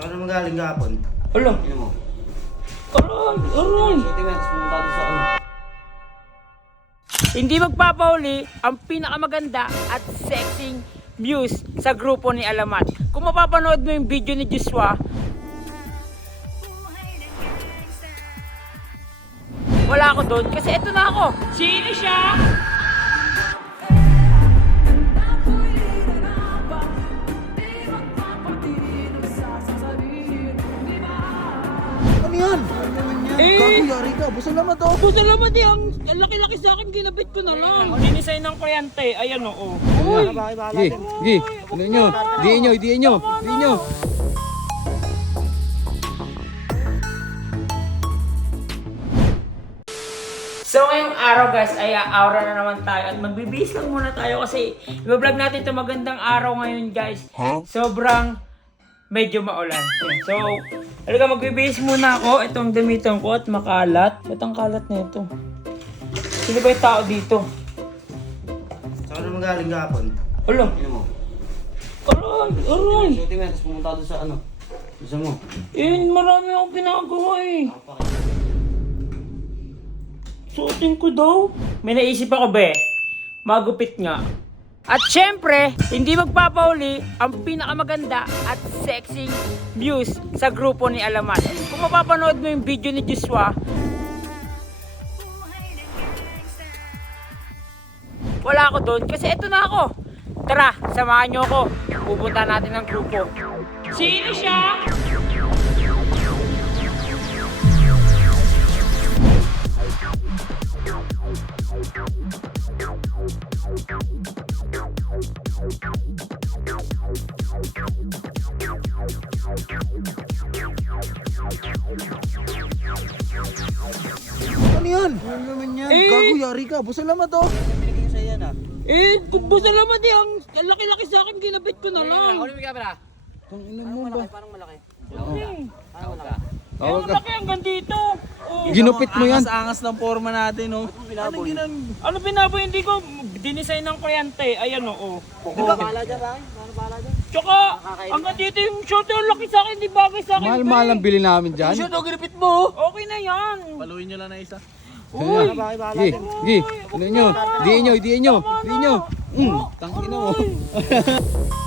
Saan naman galing kahapon? Alo. Ano mo? Aray, aray. Tapos pumunta doon sa ano? Hindi magpapauli ang pinakamaganda at sexing views sa grupo ni Alamat. Kung mapapanood mo yung video ni Joshua, wala ako doon kasi eto na ako. Sino siya? Ano yan? Eh, Gago, yari ka. Busa naman to. Ako salamat eh, ang ang laki-laki sa akin, ginabit ko na lang. Dinisay ng kuryente, ayan oo. Uy! Gi, gi. Ano nyo? Diin nyo, diin nyo. Diin nyo. So ngayong araw guys ay aura na naman tayo at magbibihis lang muna tayo kasi i-vlog natin ito magandang araw ngayon guys. Sobrang medyo maulan. So, talaga magbibihis muna ako. Itong gamitan ko at makalat. Ba't ang kalat na ito? Sino ba yung tao dito? Saan naman galing kahapon? Ulo. Mo? Aray, aray. Shooting man, tapos pumunta doon sa ano? Gusto mo? Eh, marami akong ginagawa eh. Suotin ko daw. May naisip ako be. Magupit nga. At syempre, hindi magpapauli ang pinakamaganda at sexy views sa grupo ni Alamat. Kung mapapanood mo yung video ni Joshua, wala ako doon kasi eto na ako. Tara, samahan nyo ako. Pupunta natin ng grupo. Sino siya? Ano yan? Ano naman yan? Eh. Gago, yari ka. Busa naman to. Yan ah. Eh, basta naman eh, ang ang laki-laki sa akin, ginabit ko na lang. Ano yung camera? Ang ina mo ba? Parang malaki. Eh, Parang malaki. Tawag ka. malaki hanggang dito. Ginupit mo yan. Angas ng forma natin, oh. Ano ginan? Ano binaboy, hindi ko dinesign ng kuryente. Ayan o. Oh. Di ba? Bahala dyan, Ray. Ano bahala dyan? Tsaka, hanggang dito yung short yung laki sa akin, di bagay sa akin. Mahal-mahal ang bili namin dyan. Shoot, oh, ginipit mo, oh. Okay na yan. Paluin nyo lang na isa. Uy, Gi, gi. Ano nyo? Diin nyo, diin nyo. Diin nyo. Mm, tangina mo.